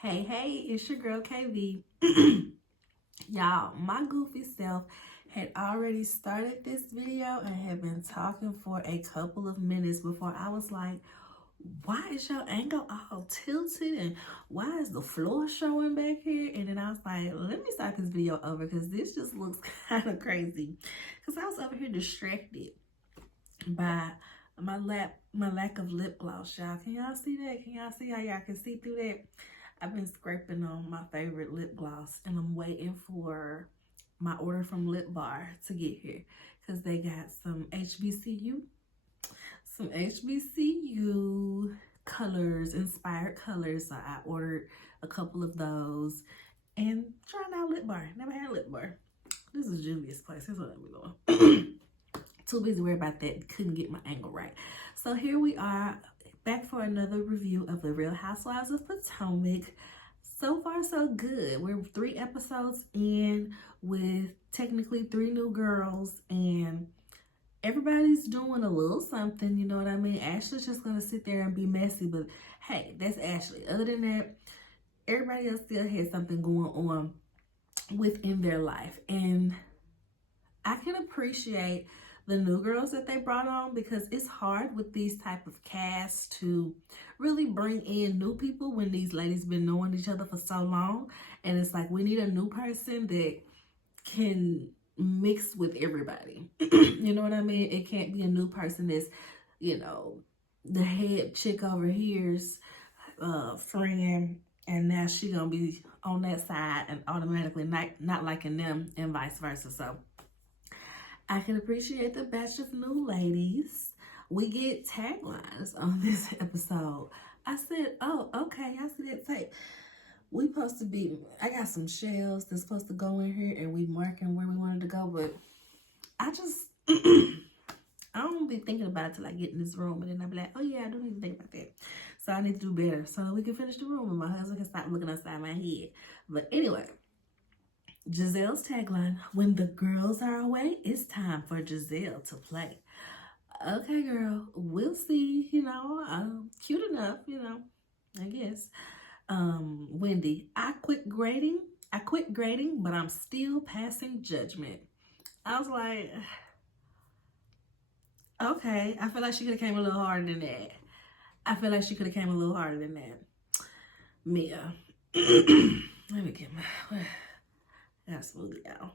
Hey, it's your girl KV. Y'all, my goofy self had already started this video and had been talking for a couple of minutes before I was like, why is your angle all tilted and why is the floor showing back here? And then I was like, let me start this video over because this just looks kind of crazy. Because I was over here distracted by my lack of lip gloss, y'all. Can y'all see that? Can y'all see how y'all can see through that? I've been scraping on my favorite lip gloss and I'm waiting for my order from Lip Bar to get here because they got some HBCU colors, inspired colors. So I ordered a couple of those and trying out Lip Bar. Never had Lip Bar. This is Julia's place. That's what I'm doing. Too busy worried about that. Couldn't get my angle right. So here we are, back for another review of the Real Housewives of Potomac. So far, so good. We're 3 episodes in with technically 3 new girls, and everybody's doing a little something, you know what I mean? Ashley's just gonna sit there and be messy, but hey, that's Ashley. Other than that, everybody else still has something going on within their life, and I can appreciate the new girls that they brought on because it's hard with these type of casts to really bring in new people when these ladies been knowing each other for so long. And it's like, we need a new person that can mix with everybody. You know what I mean? It can't be a new person that's, you know, the head chick over here's friend, and now she gonna be on that side and automatically not liking them, and vice versa. So I can appreciate the batch of new ladies. We get taglines on this episode. I said, oh, okay, I see that tape. We supposed to be, I got some shells that's supposed to go in here and we marking where we wanted to go, but I just, I don't be thinking about it till I get in this room, and then I'll be like, oh yeah, I do need to think about that. So I need to do better so that we can finish the room and my husband can stop looking upside my head. But anyway, Giselle's tagline: when the girls are away, it's time for Giselle to play. Okay, girl, we'll see, you know, cute enough, you know, I guess. Wendy, I quit grading, but I'm still passing judgment. I was like, okay, I feel like she could have came a little harder than that. Mia. Let me get my... That's smoothie out.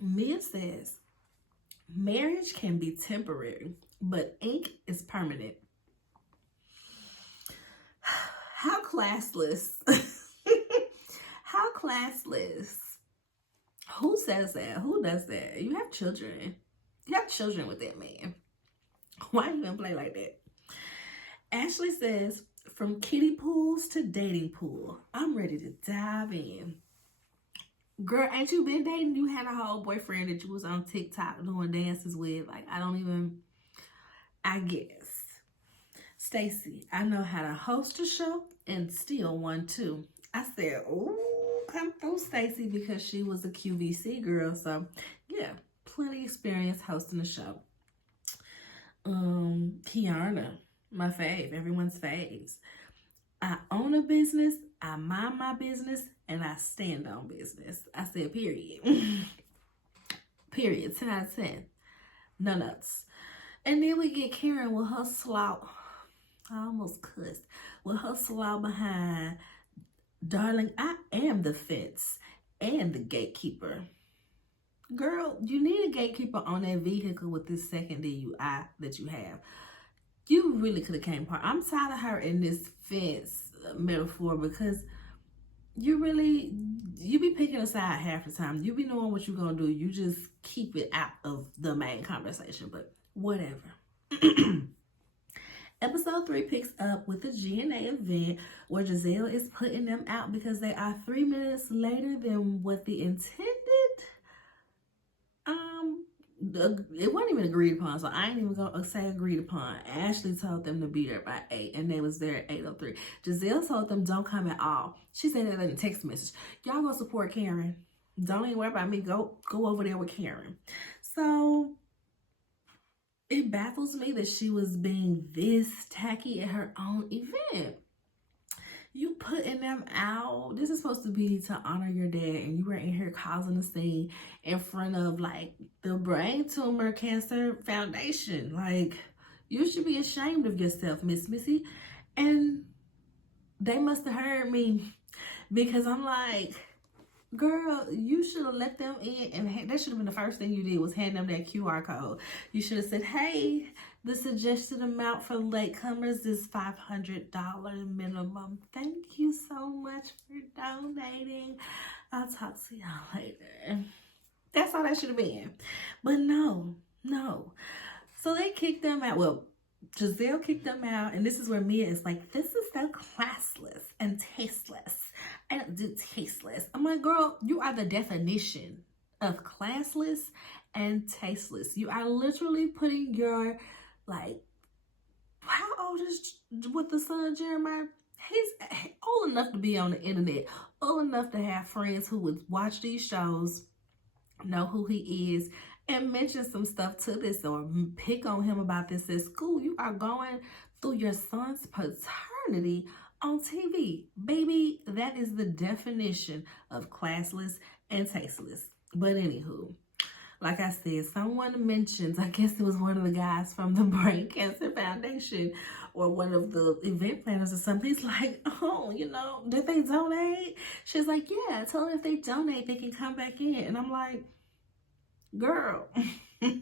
Mia says, marriage can be temporary, but ink is permanent. How classless. How classless. Who says that? Who does that? You have children. You have children with that man. Why you gonna play like that? Ashley says, from kiddie pools to dating pool, I'm ready to dive in. Girl, ain't you been dating? You had a whole boyfriend that you was on TikTok doing dances with. Like, I guess. Stacy, I know how to host a show and steal one too. I said, ooh, come through, Stacy, because she was a QVC girl. So, yeah, plenty experience hosting a show. Kiana, my fave, everyone's faves. I own a business, I mind my business, and I stand on business. I said, period. Period. 10 out of 10. No nuts. And then we get Karen with her slout. I almost cussed. With her slout behind, darling, I am the fence and the gatekeeper. Girl, you need a gatekeeper on that vehicle with this second DUI that you have. You really could have came apart. I'm tired of her in this fence metaphor because you be picking a side half the time. You be knowing what you're going to do. You just keep it out of the main conversation, but whatever. Episode 3 picks up with the GNA event where Giselle is putting them out because they are 3 minutes later than what the intended. It wasn't even agreed upon, so I ain't even gonna say agreed upon. Ashley told them to be there by 8, and they was there at 8:03. Giselle told them don't come at all. She said that in a text message. Y'all go support Karen. Don't even worry about me. Go over there with Karen. So it baffles me that she was being this tacky at her own event. You putting them out. This is supposed to be to honor your dad, and you were in here causing a scene in front of like the Brain Tumor Cancer Foundation. Like, you should be ashamed of yourself, Miss Missy. And they must have heard me, because I'm like, girl, you should have let them in, and that should have been the first thing you did, was hand them that QR code. You should have said, hey, the suggested amount for latecomers is $500 minimum. Thank you so much for donating. I'll talk to y'all later. That's all that should have been. But no. So they kicked them out. Well, Giselle kicked them out, and this is where Mia is like, this is so classless and tasteless. I don't do tasteless. I'm like, girl, you are the definition of classless and tasteless. You are literally putting your, like, how old is what the son Jeremiah? He's old enough to be on the internet, old enough to have friends who would watch these shows, know who he is, and mention some stuff to this or pick on him about this at school. You are going through your son's paternity on TV. Baby, that is the definition of classless and tasteless. But anywho, like I said, someone mentions, I guess it was one of the guys from the Brain Cancer Foundation or one of the event planners or something. He's like, oh, you know, did they donate? She's like, yeah, tell them if they donate, they can come back in. And I'm like, girl, who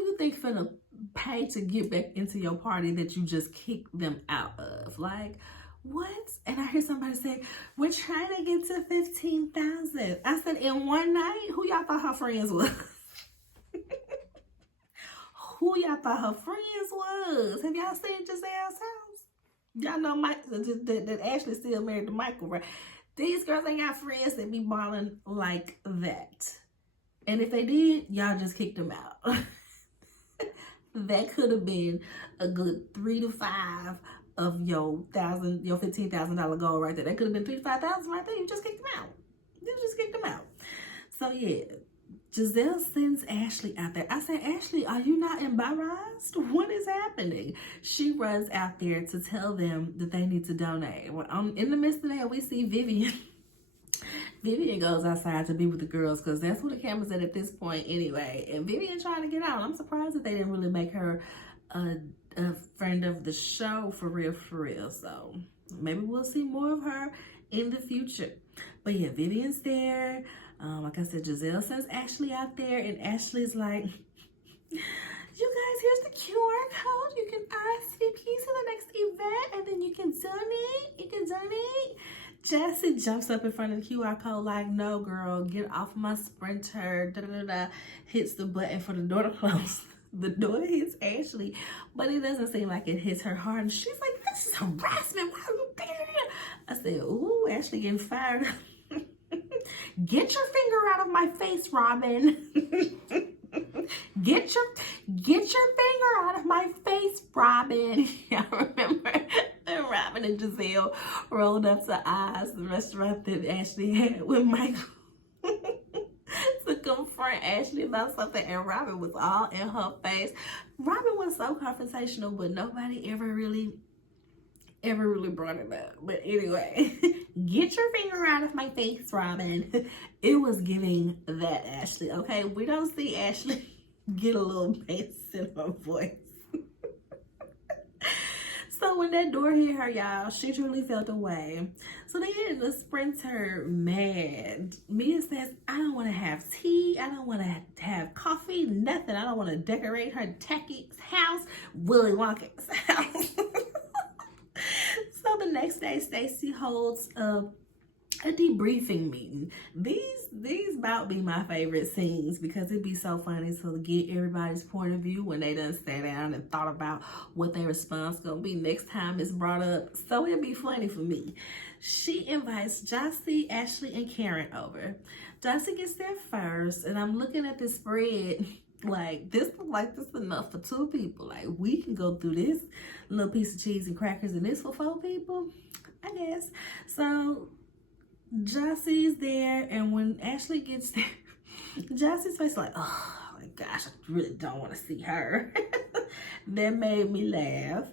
you think finna pay to get back into your party that you just kicked them out of? Like, what? And I hear somebody say, we're trying to get to 15,000. I said, in one night? Who y'all thought her friends was? Who y'all thought her friends was? Have y'all seen Giselle's house? Y'all know Mike, that Ashley still married to Michael, right? These girls ain't got friends that be balling like that. And if they did, y'all just kicked them out. That could have been a good 3 to 5 of your $15,000 goal right there. That could have been 3 to 5,000 right there. You just kicked them out. You just kicked them out. So yeah, Giselle sends Ashley out there. I said, Ashley, are you not embarrassed? What is happening? She runs out there to tell them that they need to donate. Well, in the midst of that, we see Vivian. Vivian goes outside to be with the girls because that's where the camera's at this point anyway. And Vivian trying to get out. I'm surprised that they didn't really make her a friend of the show for real. So maybe we'll see more of her in the future. But yeah, Vivian's there. Like I said, Giselle sends Ashley out there, and Ashley's like, you guys, here's the QR code. You can RSVP to the next event, and then you can donate. Jessie jumps up in front of the QR code like, no, girl, get off my Sprinter. Hits the button for the door to close. The door hits Ashley, but it doesn't seem like it hits her hard. And she's like, this is harassment. Why are you doing that? I said, ooh, Ashley getting fired. Get your finger out of my face, Robin. Get your finger out of my face, Robin. Y'all remember when Robin and Giselle rolled up to Oz, the restaurant that Ashley had with Michael, to confront Ashley about something, and Robin was all in her face. Robin was so confrontational, but nobody ever really brought it up. But anyway, get your finger out of my face, Robin. It was giving that Ashley, okay? We don't see Ashley get a little bass in her voice. So when that door hit her, y'all, she truly felt away. So they ended to sprint her mad. Mia says, I don't want to have tea. I don't want to have coffee, nothing. I don't want to decorate her tacky house, Willy Wonka's house. So the next day, Stacy holds a debriefing meeting. These about be my favorite scenes because it'd be so funny to get everybody's point of view when they done sat down and thought about what their response gonna be next time it's brought up. So it'd be funny for me. She invites Jossie, Ashley, and Karen over. Jossie gets there first, and I'm looking at this spread. Like this enough for 2 people. Like, we can go through this little piece of cheese and crackers and this for 4 people, I guess. So Jossie's there, and when Ashley gets there, Jossie's face like, oh, like gosh, I really don't want to see her. That made me laugh.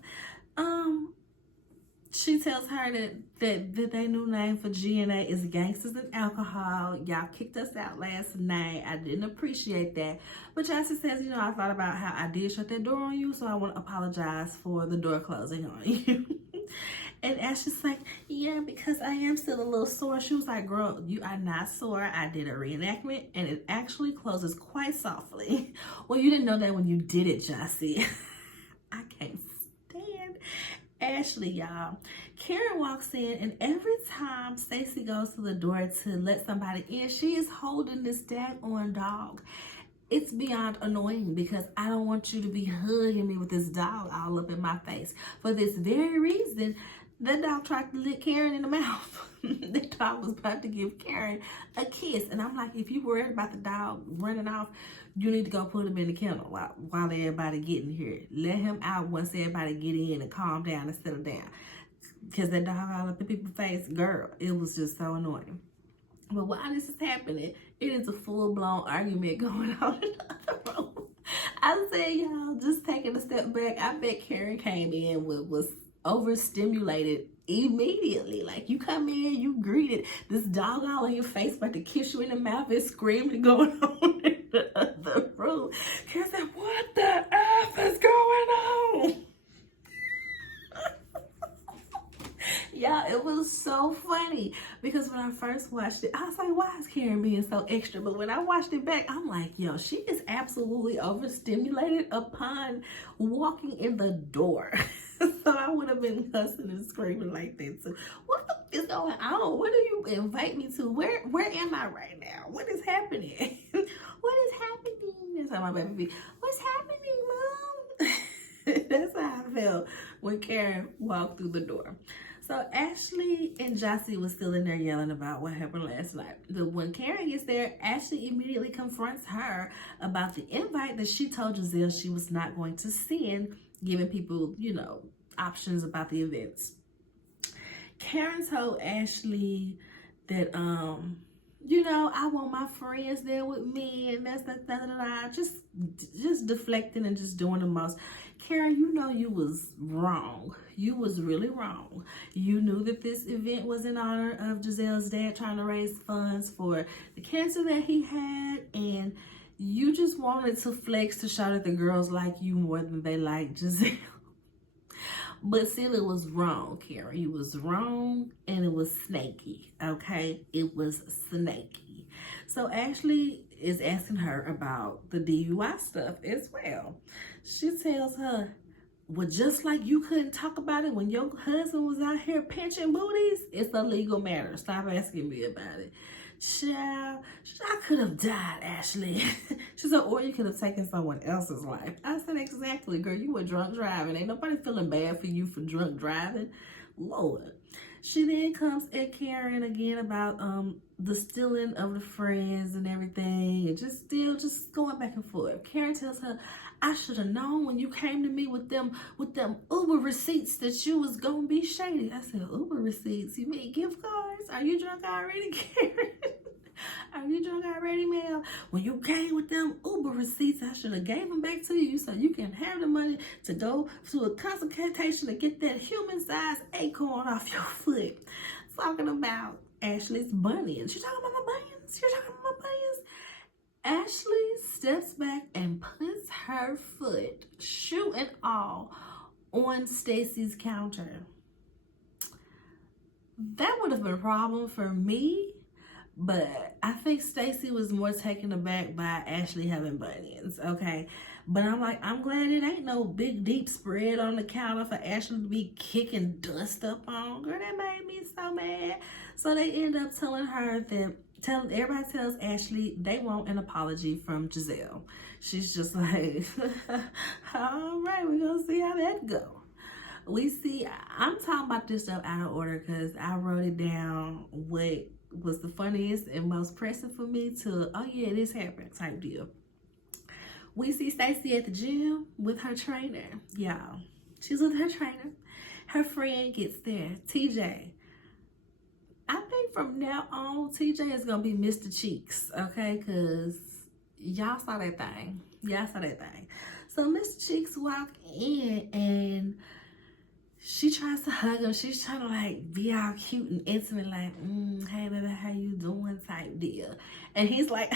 She tells her that their new name for GNA is Gangsters and Alcohol. Y'all kicked us out last night. I didn't appreciate that. But Chassie says, I thought about how I did shut that door on you, so I want to apologize for the door closing on you. And Ashley's like, yeah, because I am still a little sore. She was like, girl, you are not sore. I did a reenactment, and it actually closes quite softly. Well, you didn't know that when you did it, Chassie. I can't stand Ashley, y'all. Karen walks in, and every time Stacey goes to the door to let somebody in, she is holding this daggone dog. It's beyond annoying because I don't want you to be hugging me with this dog all up in my face. For this very reason, that dog tried to lick Karen in the mouth. The dog was about to give Karen a kiss. And I'm like, if you worried about the dog running off, you need to go put him in the kennel while everybody getting here. Let him out once everybody get in and calm down and settle down. Because that dog all up in people's face, girl, it was just so annoying. But while this is happening, it is a full-blown argument going on in the other room. I said, y'all, just taking a step back, I bet Karen came in was overstimulated immediately. Like, you come in, you greeted this dog all in your face, about to kiss you in the mouth, and screaming going on in the other room. Karen said, what the F is going on? Yeah, it was so funny because when I first watched it, I was like, why is Karen being so extra? But when I watched it back, I'm like, yo, she is absolutely overstimulated upon walking in the door. So I would have been cussing and screaming like that too. What the is going on? What do you invite me to? Where am I right now? What is happening? What is happening? That's how my baby be. What's happening, Mom? That's how I felt when Karen walked through the door. So Ashley and Jossie was still in there yelling about what happened last night. But when Karen gets there, Ashley immediately confronts her about the invite that she told Giselle she was not going to send, giving people, options about the events. Karen told Ashley that, I want my friends there with me, and that's just deflecting and just doing the most. Karen, you was wrong. You was really wrong. You knew that this event was in honor of Giselle's dad trying to raise funds for the cancer that he had, and you just wanted to flex to show that the girls like you more than they like Giselle. But still, it was wrong, Karen. You was wrong, and it was snaky, okay? It was snaky. So Ashley is asking her about the DUI stuff as well. She tells her, well, just like you couldn't talk about it when your husband was out here pinching booties, it's a legal matter. Stop asking me about it. Child, I could have died, Ashley. She said, or you could have taken someone else's life. I said, exactly, girl. You were drunk driving. Ain't nobody feeling bad for you for drunk driving. Lord. She then comes at Karen again about the stealing of the friends and everything, and just going back and forth. Karen tells her, I should have known when you came to me with them Uber receipts that you was gonna be shady. I said, Uber receipts? You mean gift cards? Are you drunk already, Karen? Are you drunk already, ma'am? When you came with them Uber receipts, I should have gave them back to you so you can have the money to go to a consultation to get that human-sized acorn off your foot. Talking about Ashley's bunions. She's talking about my bunions? You're talking about my bunions? Ashley steps back and puts her foot, shoe and all, on Stacey's counter. That would have been a problem for me, but I think Stacey was more taken aback by Ashley having bunions, okay? But I'm like, I'm glad it ain't no big, deep spread on the counter for Ashley to be kicking dust up on. Girl, that made me so mad. So they end up telling her that, everybody tells Ashley they want an apology from Giselle. She's just like, all right, we're going to see how that go. We see, I'm talking about this stuff out of order because I wrote it down what was the funniest and most pressing for me to, oh yeah, this happened type deal. We see Stacey at the gym with her trainer. Y'all, she's with her trainer. Her friend gets there, TJ. I think from now on, TJ is going to be Mr. Cheeks, okay? Because y'all saw that thing. Yeah, I saw that thing. So Miss Cheeks walk in and she tries to hug him. She's trying to like be all cute and intimate, like, hey baby, how you doing type deal. And he's like,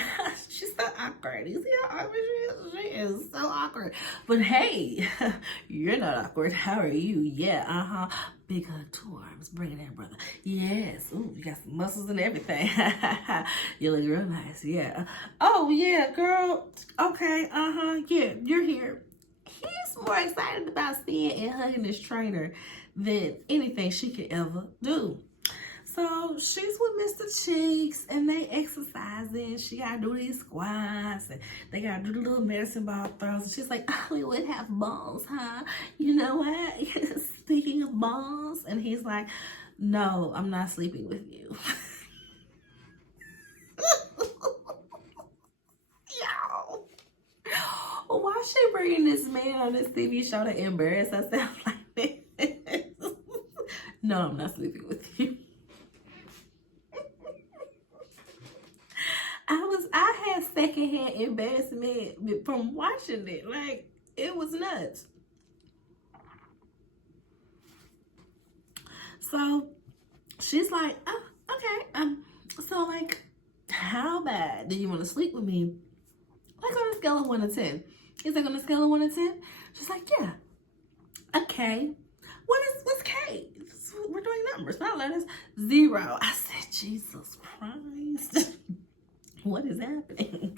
she's so awkward. You see how awkward she is? She is so awkward. But hey, you're not awkward. How are you? Yeah, big hug, 2 arms. Bring it in, brother. Yes. Ooh, you got some muscles and everything. You look real nice. Yeah. Oh yeah, girl. Okay. Yeah, you're here. He's more excited about seeing and hugging this trainer than anything she could ever do. So she's with Mr. Cheeks and they exercising. She gotta do these squats and they gotta do the little medicine ball throws. And she's like, oh, we would have balls, huh? You know what? Speaking of balls. And he's like, no, I'm not sleeping with you. Why is she bringing this man on this TV show to embarrass herself like this? No, I'm not sleeping with you. I had secondhand embarrassment from watching it. Like, it was nuts. So she's like, oh, okay. So like, how bad do you want to sleep with me? Like on a scale of 1 to 10. He's like, on a scale of 1 to 10? She's like, yeah. Okay. What's K? We're doing numbers, not letters. 0. I said, Jesus Christ. What is happening?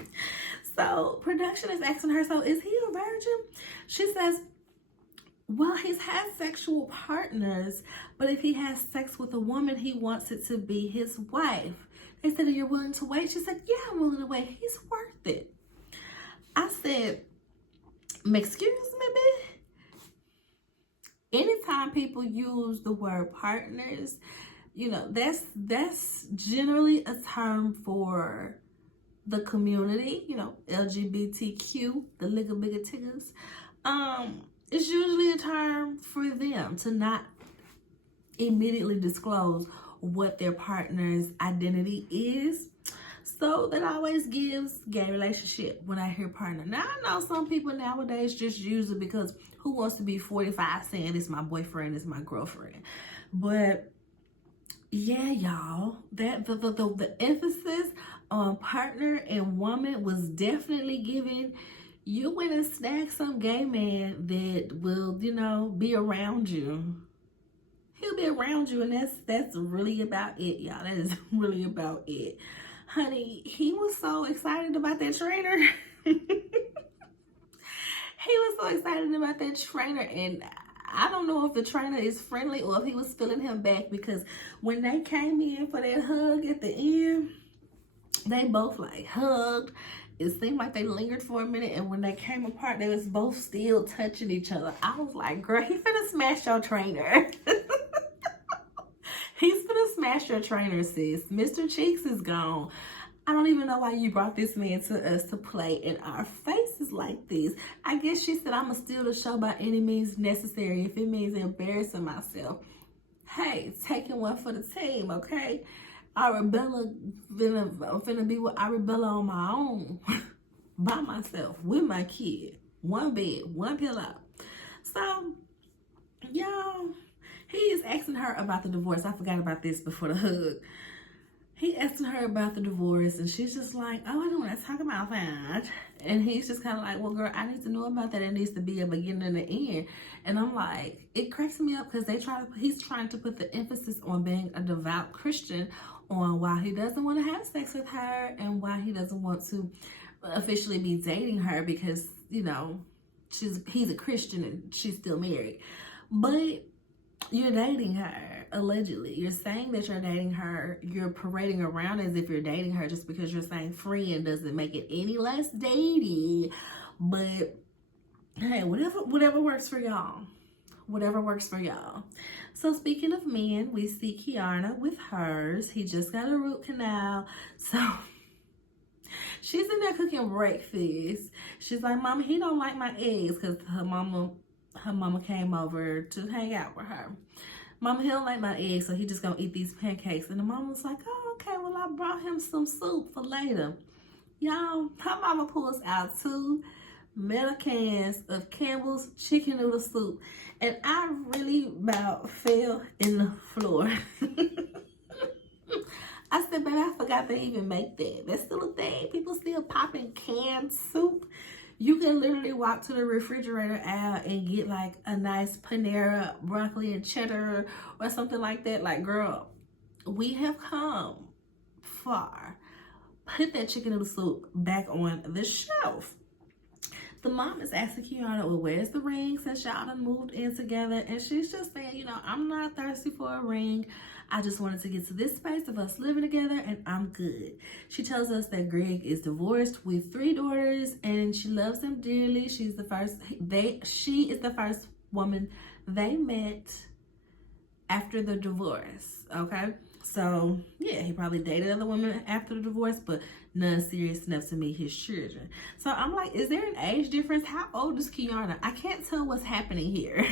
So production is asking her, so is he a virgin? She says, well, he's had sexual partners, but if he has sex with a woman, he wants it to be his wife. They said, are you willing to wait? She said, yeah, I'm willing to wait. He's worth it. I said, excuse me, baby? Anytime people use the word partners, you know, that's generally a term for the community, you know, LGBTQ, the ligga bigga tiggers. It's usually a term for them to not immediately disclose what their partner's identity is. So that always gives gay relationship when I hear partner. Now, I know some people nowadays just use it because who wants to be 45 saying it's my boyfriend, it's my girlfriend. But yeah, y'all, that the emphasis on partner and woman was definitely given. You went and snagged some gay man that will, you know, be around you. He'll be around you, and that's really about it, y'all. That is really about it. Honey, he was so excited about that trainer. He was so excited about that trainer, and I don't know if the trainer is friendly or if he was feeling him back, because when they came in for that hug at the end, they both like hugged. It seemed like they lingered for a minute, and when they came apart, they was both still touching each other. I was like, girl, he finna smash your trainer. He's gonna smash your trainer, sis. Mr. Cheeks is gone. I don't even know why you brought this man to us to play in our faces like this. I guess she said, I'm gonna steal the show by any means necessary if it means embarrassing myself. Hey, taking one for the team, okay? Arabella finna be with Arabella on my own. By myself, with my kid. One bed, one pillow. So, y'all, he is asking her about the divorce. I forgot about this before the hug. He asking her about the divorce, and she's just like, oh, I don't want to talk about that. And he's just kind of like, well, girl, I need to know about that. It needs to be a beginning and an end. And I'm like, it cracks me up because he's trying to put the emphasis on being a devout Christian, on why he doesn't want to have sex with her and why he doesn't want to officially be dating her, because, you know, he's a Christian and she's still married. But you're dating her, allegedly. You're saying that you're dating her. You're parading around as if you're dating her just because you're saying friend doesn't make it any less dating. But hey, whatever works for y'all. Whatever works for y'all. So speaking of men, we see Kiana with hers. He just got a root canal. So she's in there cooking breakfast. She's like, Mama, he don't like my eggs, because her mama came over to hang out with her. Mama, he don't like my eggs, so he just gonna eat these pancakes. And the mama was like, oh, okay, well, I brought him some soup for later. Y'all, her mama pulls out 2 metal cans of Campbell's chicken noodle soup, and I really about fell in the floor. I said, "Baby, I forgot they even make that. That's still a thing. People still popping canned soup." You can literally walk to the refrigerator aisle and get like a nice Panera broccoli and cheddar or something like that. Like, girl, we have come far. Put that chicken noodle soup back on the shelf. The mom is asking Kiana, well, where's the ring since y'all done moved in together? And she's just saying, you know, I'm not thirsty for a ring. I just wanted to get to this space of us living together and I'm good. She tells us that Greg is divorced with 3 daughters and she loves them dearly. She is the first woman they met after the divorce, okay? So, yeah, he probably dated other women after the divorce, but none serious enough to meet his children. So I'm like, is there an age difference? How old is Kiana? I can't tell what's happening here.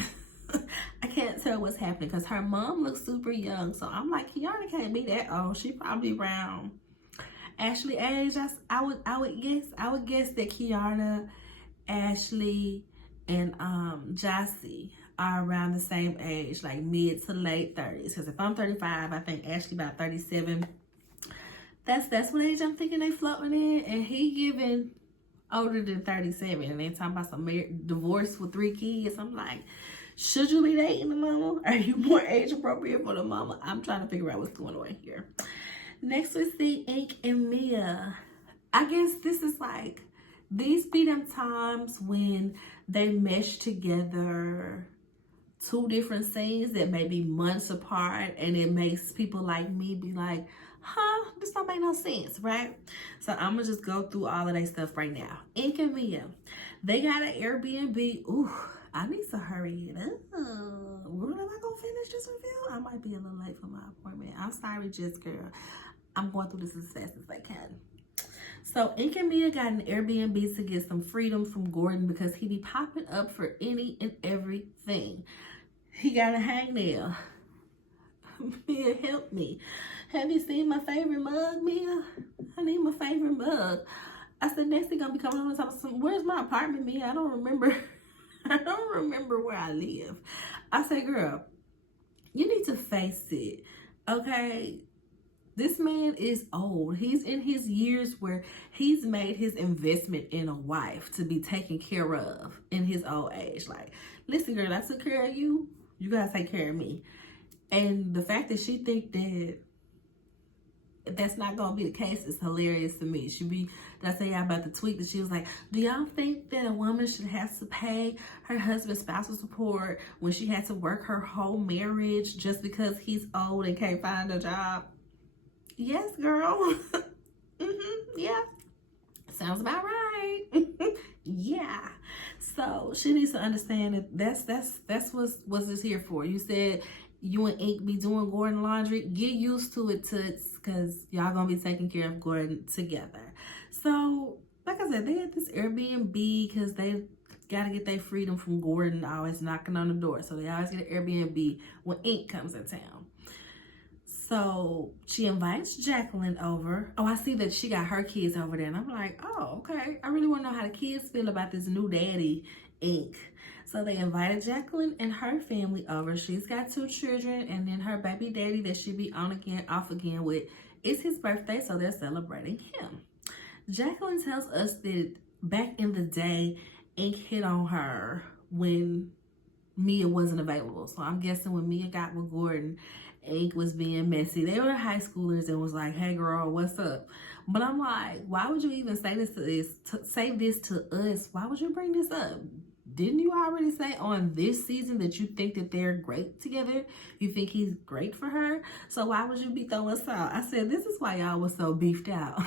I can't tell what's happening because her mom looks super young. So I'm like, Kiana can't be that old. She probably around Ashley age. I would guess that Kiana, Ashley, and Jossie are around the same age, like mid to late 30s. Because if I'm 35, I think Ashley about 37. That's what age I'm thinking they floating in, and he giving older than 37, and they talking about some divorce with 3 kids. I'm like, should you be dating the mama? Are you more age appropriate for the mama? I'm trying to figure out what's going on here. Next we see Ink and Mia. I guess this is like, these be them times when they mesh together 2 different scenes that may be months apart, and it makes people like me be like, huh, this don't make no sense, right? So I'm gonna just go through all of their stuff right now. Ink and Mia, they got an Airbnb. Ooh, I need to hurry it up. When am I gonna finish this review? I might be a little late for my appointment. I'm sorry, Just Girl. I'm going through this as fast as I can. So Ink and Mia got an Airbnb to get some freedom from Gordon because he be popping up for any and everything. He got a hangnail. Mia, help me. Have you seen my favorite mug, Mia? I need my favorite mug. I said, next thing gonna be coming on the top of some, where's my apartment, Mia? I don't remember. I don't remember where I live. I said, girl, you need to face it, okay? This man is old. He's in his years where he's made his investment in a wife to be taken care of in his old age. Like, listen, girl, I took care of you. You gotta take care of me. And the fact that she think that that's not gonna be the case is hilarious to me. Did I tell y'all about the tweet that she was like, do y'all think that a woman should have to pay her husband's spousal support when she had to work her whole marriage just because he's old and can't find a job? Yes, girl. Yeah. Sounds about right. Yeah. So she needs to understand that that's what's this here for. You said you and Ink be doing Gordon laundry. Get used to it, toots, because y'all gonna be taking care of Gordon together. So, like I said, they had this Airbnb because they gotta get their freedom from Gordon always knocking on the door. So they always get an Airbnb when Ink comes in town. So she invites Jacqueline over. Oh, I see that she got her kids over there. And I'm like, oh, okay. I really want to know how the kids feel about this new daddy, Ink. So they invited Jacqueline and her family over. She's got 2 children. And then her baby daddy that she be on again, off again with, it's his birthday. So they're celebrating him. Jacqueline tells us that back in the day, Ink hit on her when Mia wasn't available. So I'm guessing when Mia got with Gordon, Ink was being messy. They were high schoolers and was like, hey girl, what's up? But I'm like, why would you even say this to us? Why would you bring this up? Didn't you already say on this season that you think that they're great together? You think he's great for her? So why would you be throwing salt? I said, this is why y'all was so beefed out.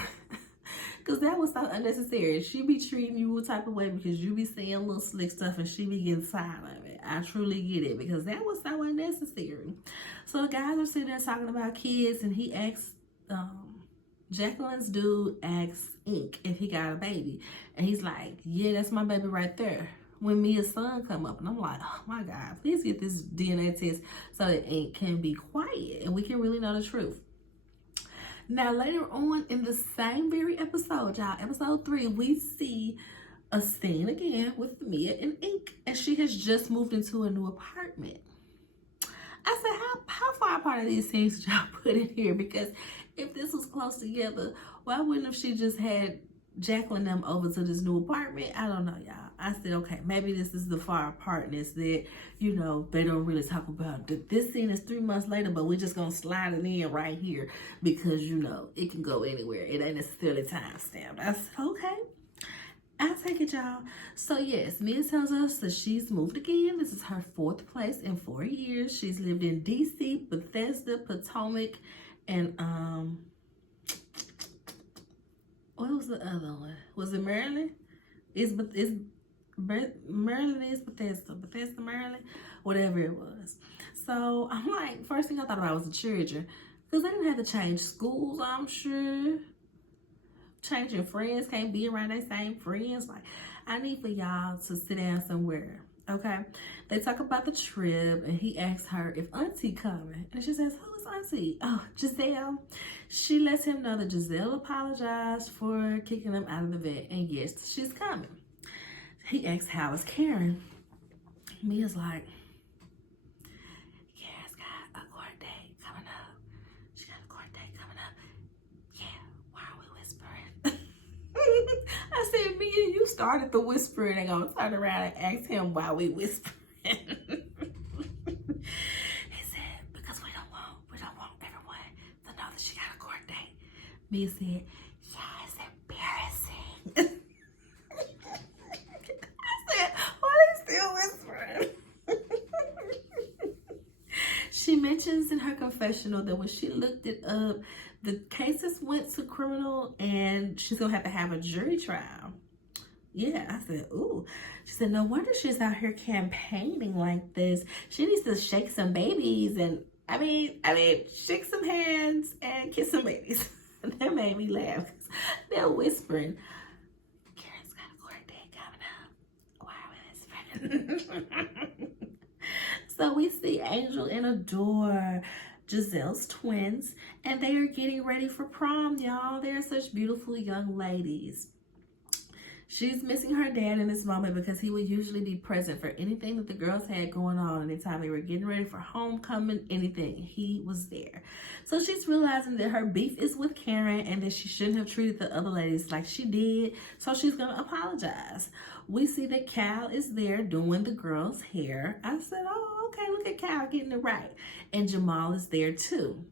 Because that was so unnecessary. She be treating you a type of way because you be saying little slick stuff and she be getting tired of it. I truly get it because that was so unnecessary. So the guys are sitting there talking about kids and he asks, Jacqueline's dude asks Ink if he got a baby. And he's like, yeah, that's my baby right there. When Mia's son come up, and I'm like, oh my God, please get this DNA test so that Ink can be quiet and we can really know the truth. Now, later on in the same very episode, y'all, episode 3, we see a scene again with Mia and Ink, and she has just moved into a new apartment. I said, how far apart are these scenes that y'all put in here? Because if this was close together, why wouldn't have she just had Jacqueline them over to this new apartment? I don't know, y'all. I said, okay, maybe this is the far apartness that, you know, they don't really talk about. This scene is 3 months later, but we're just going to slide it in right here because, you know, it can go anywhere. It ain't necessarily time stamped. I said, okay. I'll take it, y'all. So yes, Mia tells us that she's moved again. This is her 4th place in 4 years. She's lived in DC, Bethesda, Potomac, and what was the other one? Was it Maryland? Maryland is Bethesda, Maryland, whatever it was. So I'm like, first thing I thought about was the children, because they didn't have to change schools, I'm sure. Changing friends, can't be around their same friends. Like, I need for y'all to sit down somewhere, okay? They talk about the trip, and he asks her if Auntie coming, and she says, who is Auntie? Oh, Giselle. She lets him know that Giselle apologized for kicking him out of the vet, and yes, she's coming. He asks, how is Karen? Mia's like, Karen's got a court date coming up. She got a court date coming up. Yeah, why are we whispering? I said, Mia, you started the whispering. They're gonna turn around and ask him why we whispering. He said, because we don't want everyone to know that she got a court date. Mia said, yeah, it's embarrassing. I said, why are they still whispering? She mentions in her confessional that when she looked it up, the cases went to criminal and she's gonna have to have a jury trial. Yeah, I said, ooh. She said, no wonder she's out here campaigning like this. She needs to shake some babies and, I mean, shake some hands and kiss some babies. That made me laugh. They're whispering, Karen's got a court date coming up. Why are we whispering? So we see Angel and Adore, Giselle's twins, and they are getting ready for prom, y'all. They're such beautiful young ladies. She's missing her dad in this moment because he would usually be present for anything that the girls had going on. Anytime they were getting ready for homecoming, anything, he was there. So she's realizing that her beef is with Karen and that she shouldn't have treated the other ladies like she did. So she's going to apologize. We see that Cal is there doing the girls' hair. I said, oh, okay, look at Cal getting it right. And Jamal is there too.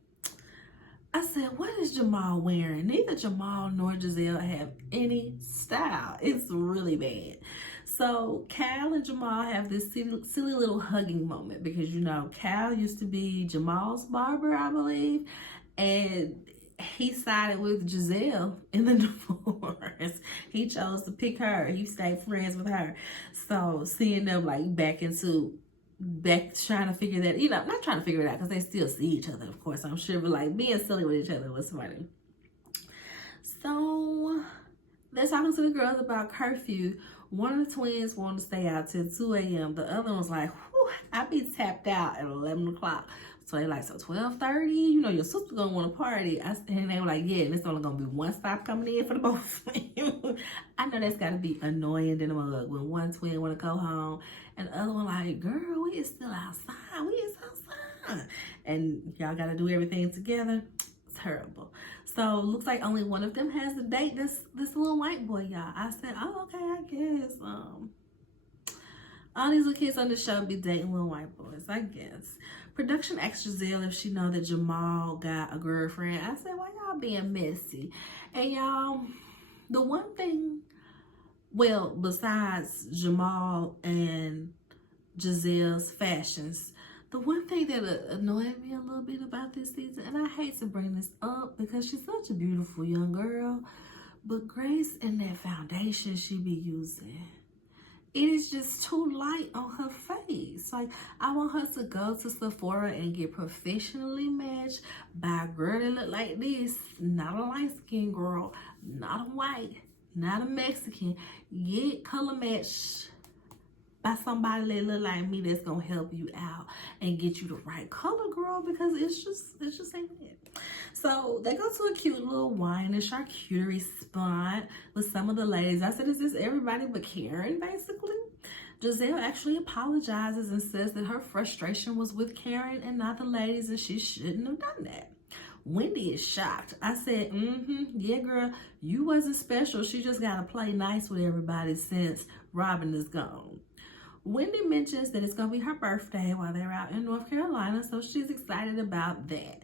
I said, what is Jamal wearing? Neither Jamal nor Giselle have any style. It's really bad. So Cal and Jamal have this silly little hugging moment because, you know, Cal used to be Jamal's barber, I believe, and he sided with Giselle in the divorce. He chose to pick her. He stayed friends with her. So seeing them like back trying to figure that, you know, not trying to figure it out because they still see each other, of course, I'm sure, but like being silly with each other was funny. So they're talking to the girls about curfew. One of the twins wanted to stay out till 2 a.m. The other one's like, whew, I'll be tapped out at 11 o'clock. So they like, so 12:30, you know, your sister's gonna want to party. And they were like, yeah, and it's only gonna be one stop coming in for the both of you. I know that's gotta be annoying than a mug when one twin wanna go home and the other one like, girl, we is still outside. We is outside. And y'all gotta do everything together. Terrible. So looks like only one of them has the date. This little white boy, y'all. I said, oh, okay, I guess. All these little kids on the show be dating little white boys, I guess. Production asked Giselle if she know that Jamal got a girlfriend. I said, why y'all being messy? And y'all, the one thing, well, besides Jamal and Giselle's fashions, the one thing that annoyed me a little bit about this season, and I hate to bring this up because she's such a beautiful young girl, but Grace and that foundation she be using, it is just too light on her face. Like, I want her to go to Sephora and get professionally matched by a girl that look like this. Not a light-skinned girl, not a white, not a Mexican. Get color matched by somebody that look like me that's gonna help you out and get you the right color, girl, because it's just ain't it. So they go to a cute little wine and charcuterie spot with some of the ladies. I said, is this everybody but Karen, basically? Giselle actually apologizes and says that her frustration was with Karen and not the ladies, and she shouldn't have done that. Wendy is shocked. I said, yeah, girl, you wasn't special. She just got to play nice with everybody since Robin is gone. Wendy mentions that it's going to be her birthday while they're out in North Carolina, so she's excited about that.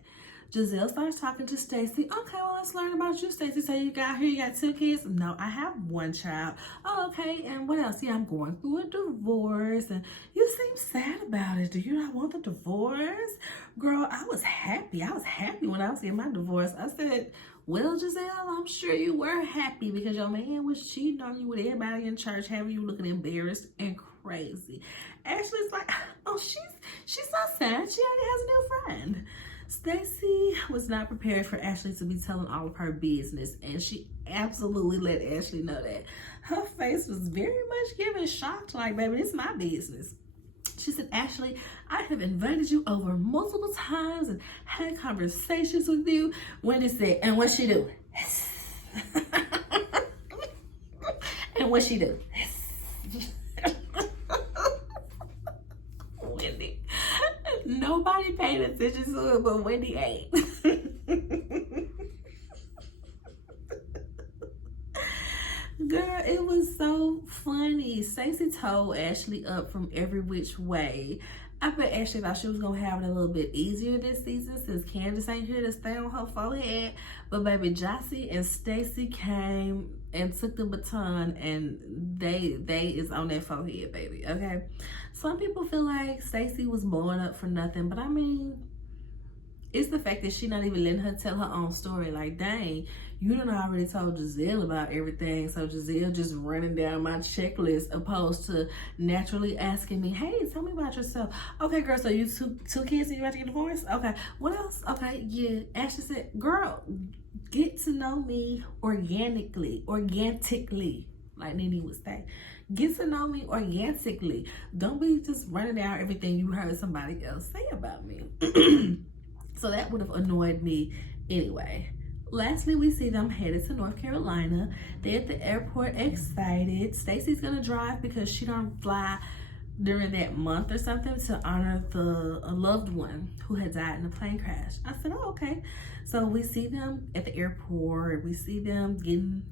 Giselle starts talking to Stacey. Okay, well, let's learn about you, Stacey. So you got 2 kids? No, I have 1 child. Oh, okay, and what else? Yeah, I'm going through a divorce, and you seem sad about it. Do you not want the divorce? Girl, I was happy. I was happy when I was getting my divorce. I said, well, Giselle, I'm sure you were happy because your man was cheating on you with everybody in church, having you looking embarrassed and crazy. Ashley's like, oh, she's so sad. She already has a new friend. Stacey was not prepared for Ashley to be telling all of her business, and she absolutely let Ashley know that. Her face was very much giving shocked, like, baby, it's my business. She said, Ashley, I have invited you over multiple times and had conversations with you. Wendy said, and what she do? And what she do? Wendy. Nobody paid attention to it, but Wendy ain't. Girl, it was so funny. Stacey told Ashley up from every which way. I bet Ashley thought she was going to have it a little bit easier this season since Candace ain't here to stay on her forehead. But baby, Jossie and Stacey came and took the baton, and they is on that forehead, baby, okay? Some people feel like Stacey was blowing up for nothing, but I mean, it's the fact that she not even letting her tell her own story. Like, dang, you done already told Giselle about everything, so Giselle just running down my checklist opposed to naturally asking me, hey, tell me about yourself. Okay, girl, so you two kids and you about to get divorced? Okay, what else? Okay, yeah. Ashley said, girl, get to know me organically, like Nene would say. Get to know me organically. Don't be just running down everything you heard somebody else say about me. So that would have annoyed me anyway. Lastly, we see them headed to North Carolina. They're at the airport excited. Stacey's gonna drive because she don't fly during that month or something to honor a loved one who had died in a plane crash. I said, oh, okay. So we see them at the airport. We see them getting,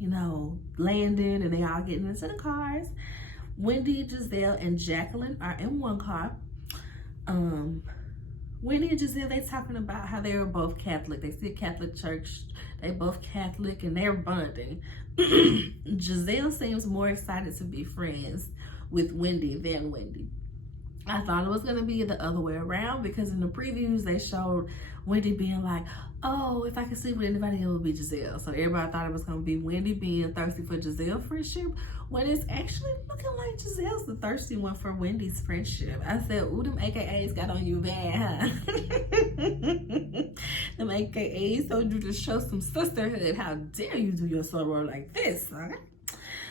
landing, and they all getting into the cars. Wendy, Giselle, and Jacqueline are in one car. Wendy and Giselle, they talking about how they were both Catholic. They see a Catholic church. They both Catholic, and they're bonding. Giselle seems more excited to be friends with Wendy than Wendy. I thought it was going to be the other way around because in the previews, they showed Wendy being like, oh, if I could sleep with anybody, it would be Giselle. So everybody thought it was going to be Wendy being thirsty for Giselle's friendship, when it's actually looking like Giselle's the thirsty one for Wendy's friendship. I said, ooh, them AKAs got on you bad, huh? Them AKAs told you to show some sisterhood. How dare you do your soror like this, huh?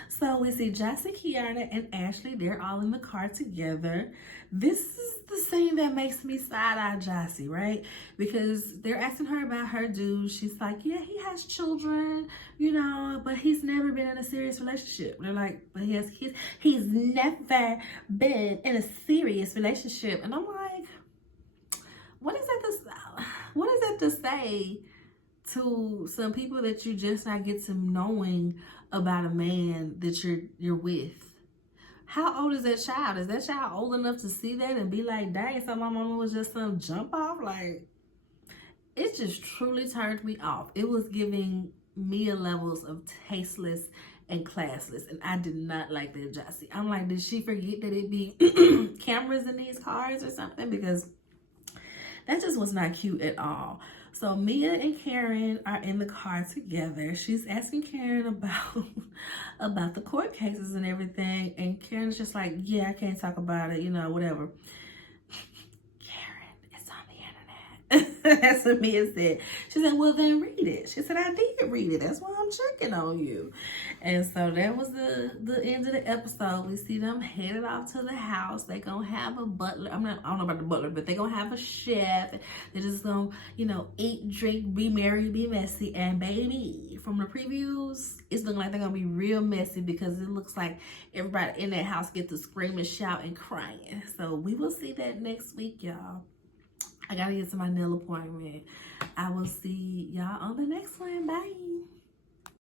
So we see Jossie, Kiana, and Ashley. They're all in the car together. This is the scene that makes me side-eye Jossie, right? Because they're asking her about her dude. She's like, yeah, he has children, but he's never been in a serious relationship. They're like, but he has kids. He's never been in a serious relationship. And I'm like, what is that to say to some people that you just not get to knowing about a man that you're with? How old is that child? Is that child old enough to see that and be like, dang, so my mama was just some jump off? Like, it just truly turned me off. It was giving Mia levels of tasteless and classless, and I did not like that Jossie. I'm like, did she forget that it be cameras in these cars or something? Because that just was not cute at all. So Mia and Karen are in the car together. She's asking Karen about the court cases and everything. And Karen's just like, yeah, I can't talk about it, whatever. Karen, it's on the internet. That's what Mia said. She said, well, then read it. She said, I did read it. That's why I'm checking on you. And so that was the end of the episode. We see them headed off to the house. They gonna have a butler. I don't know about the butler, but they gonna have a chef. They're just gonna, eat, drink, be merry, be messy. And baby, from the previews, it's looking like they're gonna be real messy because it looks like everybody in that house gets to scream and shout and crying. So we will see that next week, y'all. I gotta get to my nail appointment. I will see y'all on the next one. Bye.